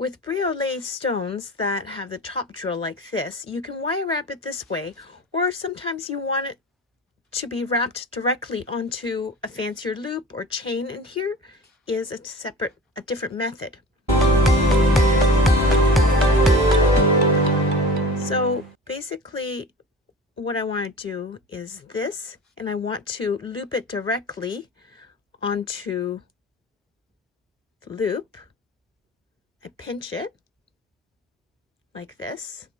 With briolet stones that have the top drill like this, you can wire wrap it this way, or sometimes you want it to be wrapped directly onto a fancier loop or chain, and here is a different method. So basically what I want to do is this, and I want to loop it directly onto the loop. I pinch it like this,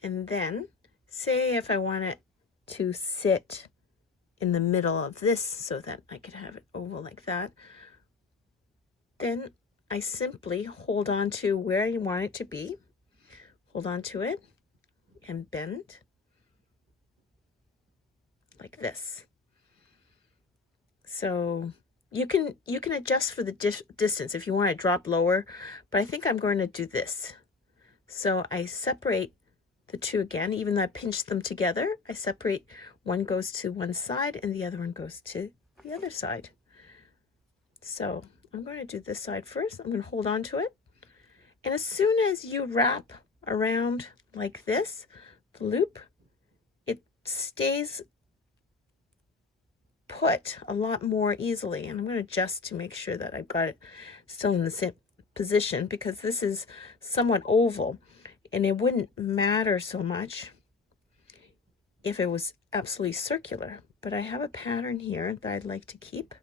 and then say if I want it to sit in the middle of this so that I could have it oval like that, then I simply hold on to where you want it to be, hold on to it, and bend like this. So you can adjust for the distance if you want to drop lower, but I think I'm going to do this. So I separate the two again, even though I pinched them together. I separate, one goes to one side and the other one goes to the other side. So I'm going to do this side first. I'm going to hold on to it. And as soon as you wrap around like this, the loop, it stays put a lot more easily. And I'm going to adjust to make sure that I've got it still in the same position, because this is somewhat oval and it wouldn't matter so much if it was absolutely circular. But I have a pattern here that I'd like to keep.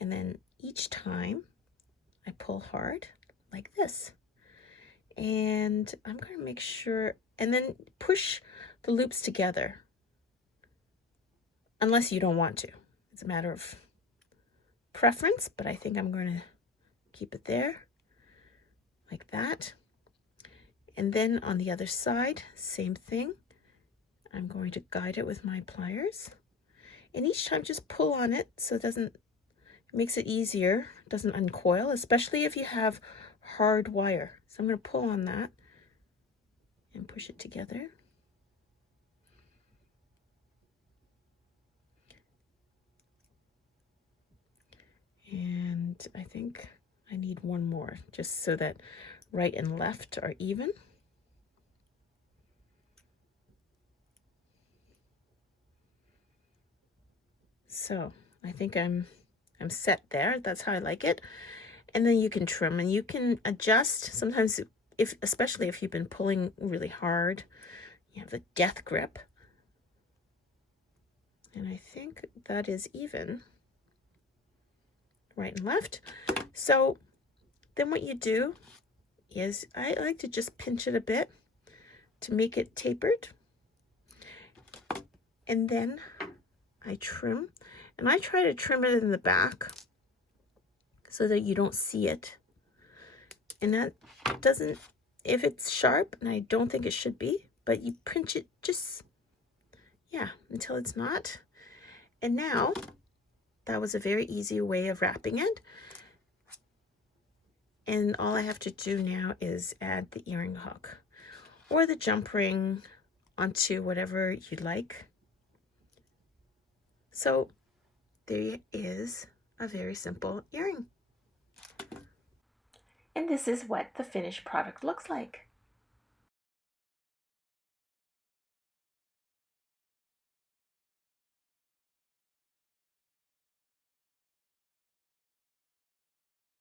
And then each time I pull hard like this. And I'm going to make sure, and then push the loops together. Unless you don't want to. It's a matter of preference, but I think I'm going to keep it there like that. And then on the other side, same thing. I'm going to guide it with my pliers. And each time just pull on it so it makes it easier, doesn't uncoil, especially if you have hard wire. So I'm going to pull on that and push it together. And I think I need one more, just so that right and left are even. So I think I'm set there. That's how I like it. And then you can trim and you can adjust. Sometimes, especially if you've been pulling really hard, you have the death grip. And I think that is even, right and left. So then what you do is, I like to just pinch it a bit to make it tapered. And then I trim, and I try to trim it in the back so that you don't see it. And that doesn't, if it's sharp, and I don't think it should be, but you pinch it just, yeah, until it's not. And now, that was a very easy way of wrapping it. And all I have to do now is add the earring hook or the jump ring onto whatever you like. So there is a very simple earring. And this is what the finished product looks like.